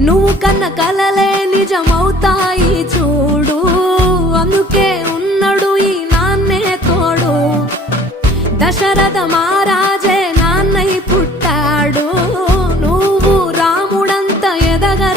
నువ్వు కన్న కలలే నిజమవుతాయి చూడు, అందుకే ఉన్నాడు ఈ నాన్నే తోడు. దశరథ మహారాజే నాన్నై పుట్టాడు, నువ్వు రాముడంత ఎదగ